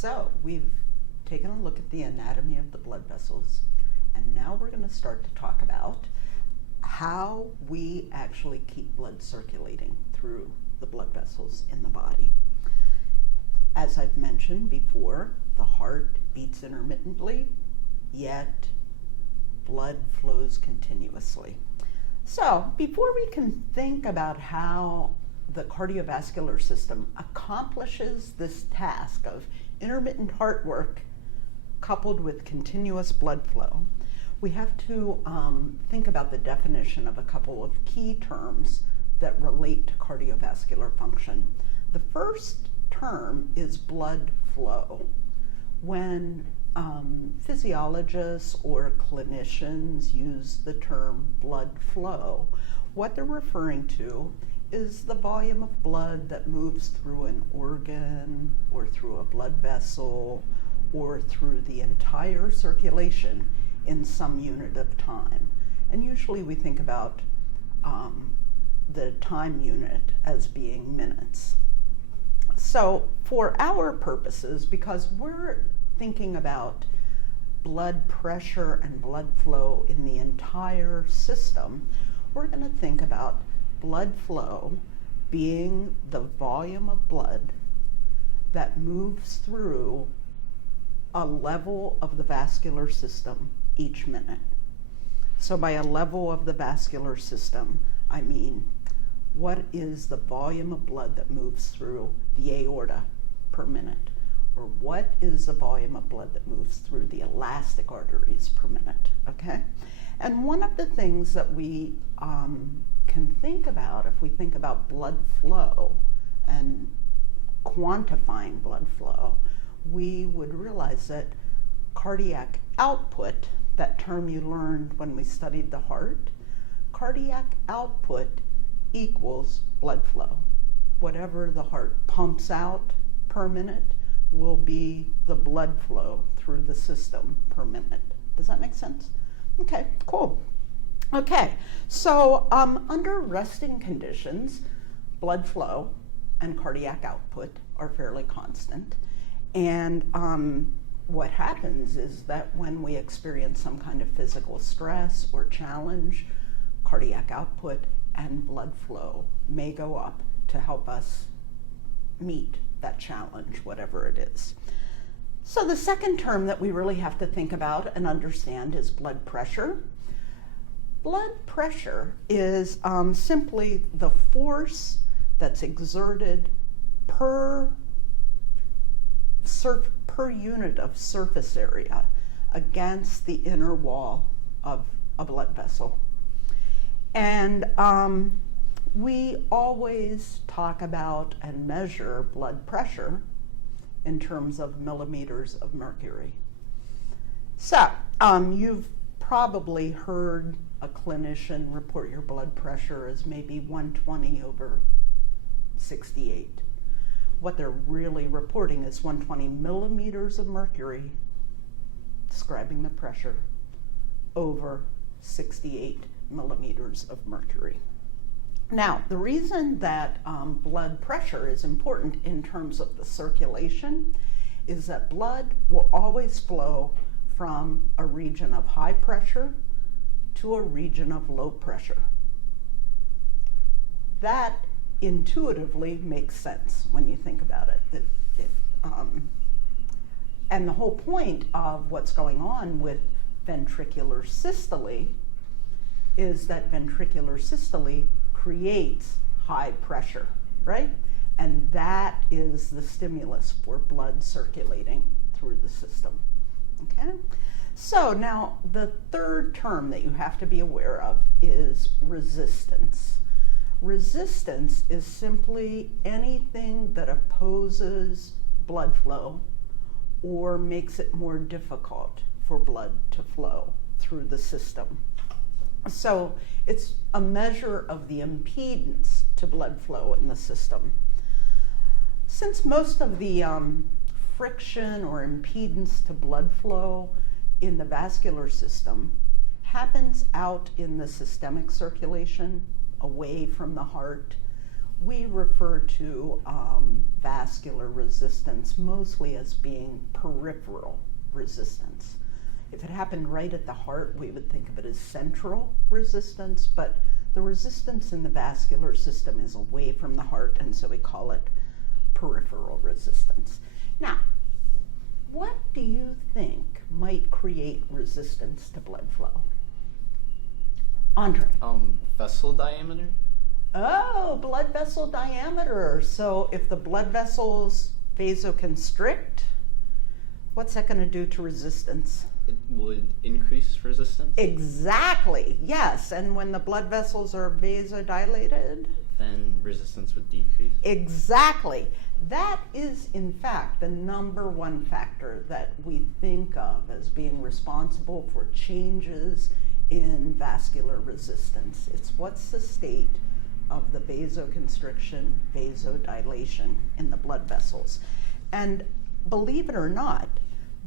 So we've taken a look at the anatomy of the blood vessels, and now we're going to start to talk about how we actually keep blood circulating through the blood vessels in the body. As I've mentioned before, the heart beats intermittently, yet blood flows continuously. So before we can think about how the cardiovascular system accomplishes this task of intermittent heart work coupled with continuous blood flow, we have to think about the definition of a couple of key terms that relate to cardiovascular function. The first term is blood flow. When physiologists or clinicians use the term blood flow, what they're referring to is the volume of blood that moves through an organ or through a blood vessel or through the entire circulation in some unit of time. And usually we think about the time unit as being minutes. So for our purposes, because we're thinking about blood pressure and blood flow in the entire system, we're going to think about blood flow being the volume of blood that moves through a level of the vascular system each minute. So by a level of the vascular system, I mean, what is the volume of blood that moves through the aorta per minute? Or what is the volume of blood that moves through the elastic arteries per minute, okay? And one of the things that we can think about if we think about blood flow and quantifying blood flow, we would realize that cardiac output, that term you learned when we studied the heart, cardiac output equals blood flow. Whatever the heart pumps out per minute will be the blood flow through the system per minute. Does that make sense? Okay, cool. Okay, so under resting conditions, blood flow and cardiac output are fairly constant. And what happens is that when we experience some kind of physical stress or challenge, cardiac output and blood flow may go up to help us meet that challenge, whatever it is. So the second term that we really have to think about and understand is blood pressure. Blood pressure is simply the force that's exerted per unit of surface area against the inner wall of a blood vessel. And we always talk about and measure blood pressure in terms of millimeters of mercury. So you've probably heard a clinician report your blood pressure as maybe 120/68. What they're really reporting is 120 millimeters of mercury, describing the pressure, over 68 millimeters of mercury. Now, the reason that blood pressure is important in terms of the circulation is that blood will always flow from a region of high pressure to a region of low pressure. That intuitively makes sense when you think about it. And the whole point of what's going on with ventricular systole is that ventricular systole creates high pressure, right? And that is the stimulus for blood circulating through the system, okay? So now the third term that you have to be aware of is resistance. Resistance is simply anything that opposes blood flow or makes it more difficult for blood to flow through the system. So it's a measure of the impedance to blood flow in the system. Since most of the friction or impedance to blood flow in the vascular system happens out in the systemic circulation, away from the heart, we refer to vascular resistance mostly as being peripheral resistance. If it happened right at the heart, we would think of it as central resistance, but the resistance in the vascular system is away from the heart, and so we call it peripheral resistance. Now, what do you think might create resistance to blood flow? Andre? Vessel diameter? Oh, blood vessel diameter. So if the blood vessels vasoconstrict, what's that going to do to resistance? It would increase resistance? Exactly, yes. And when the blood vessels are vasodilated? Then resistance would decrease? Exactly. That is, in fact, the number one factor that we think of as being responsible for changes in vascular resistance. It's what's the state of the vasoconstriction, vasodilation in the blood vessels. And believe it or not,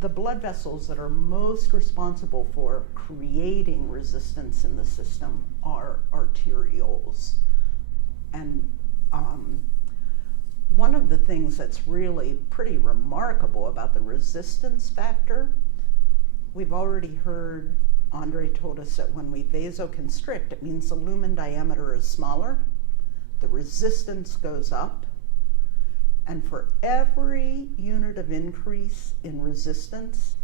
the blood vessels that are most responsible for creating resistance in the system are arterioles. And one of the things that's really pretty remarkable about the resistance factor, we've already heard, Andre told us that when we vasoconstrict, it means the lumen diameter is smaller, the resistance goes up, and for every unit of increase in resistance,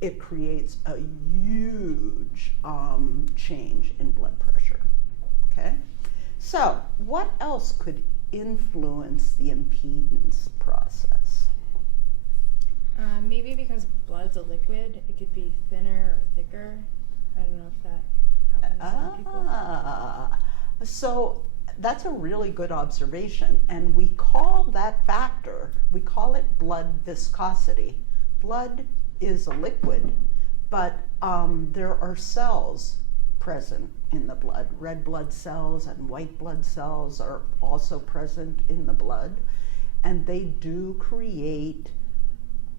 it creates a huge change in blood pressure, okay? So what else could influence the impedance process? Maybe because blood's a liquid, it could be thinner or thicker. I don't know if that happens to people. So that's a really good observation, and we call that factor, we call it blood viscosity. Blood is a liquid, but there are cells present in the blood. Red blood cells and white blood cells are also present in the blood, and they do create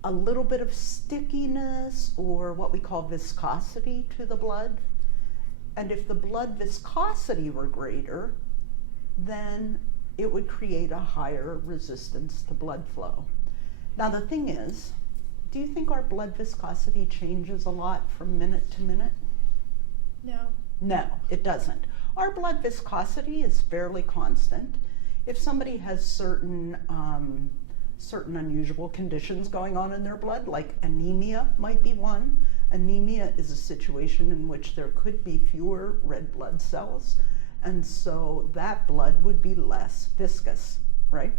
a little bit of stickiness, or what we call viscosity, to the blood. And if the blood viscosity were greater, then it would create a higher resistance to blood flow. Now the thing is, do you think our blood viscosity changes a lot from minute to minute? No. No, it doesn't. Our blood viscosity is fairly constant. If somebody has certain unusual conditions going on in their blood, like anemia might be one. Anemia is a situation in which there could be fewer red blood cells, and so that blood would be less viscous, right?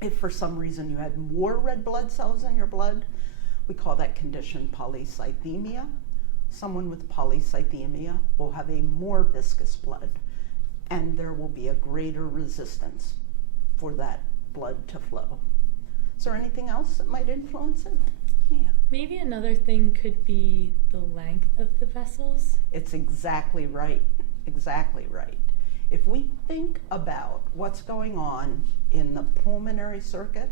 If for some reason you had more red blood cells in your blood, we call that condition polycythemia. Someone with polycythemia will have a more viscous blood, and there will be a greater resistance for that blood to flow. Is there anything else that might influence it? Yeah. Maybe another thing could be the length of the vessels. It's exactly right. Exactly right. If we think about what's going on in the pulmonary circuit,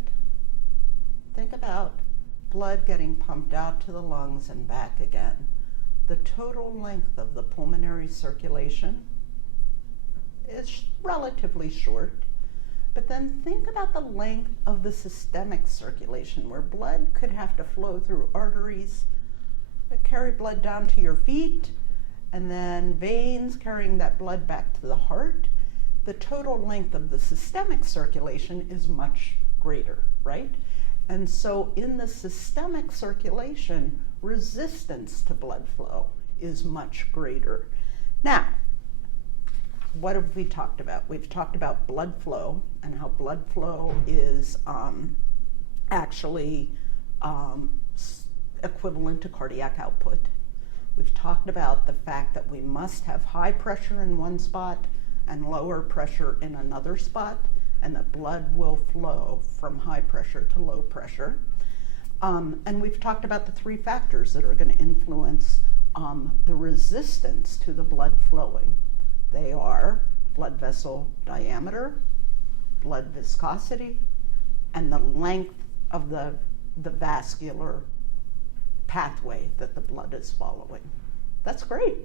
think about blood getting pumped out to the lungs and back again. The total length of the pulmonary circulation is relatively short. But then think about the length of the systemic circulation, where blood could have to flow through arteries that carry blood down to your feet, and then veins carrying that blood back to the heart. The total length of the systemic circulation is much greater, right? And so in the systemic circulation, resistance to blood flow is much greater. Now, what have we talked about? We've talked about blood flow and how blood flow is actually equivalent to cardiac output. We've talked about the fact that we must have high pressure in one spot and lower pressure in another spot, and that blood will flow from high pressure to low pressure. And we've talked about the three factors that are going to influence the resistance to the blood flowing. They are blood vessel diameter, blood viscosity, and the length of the vascular pathway that the blood is following. That's great.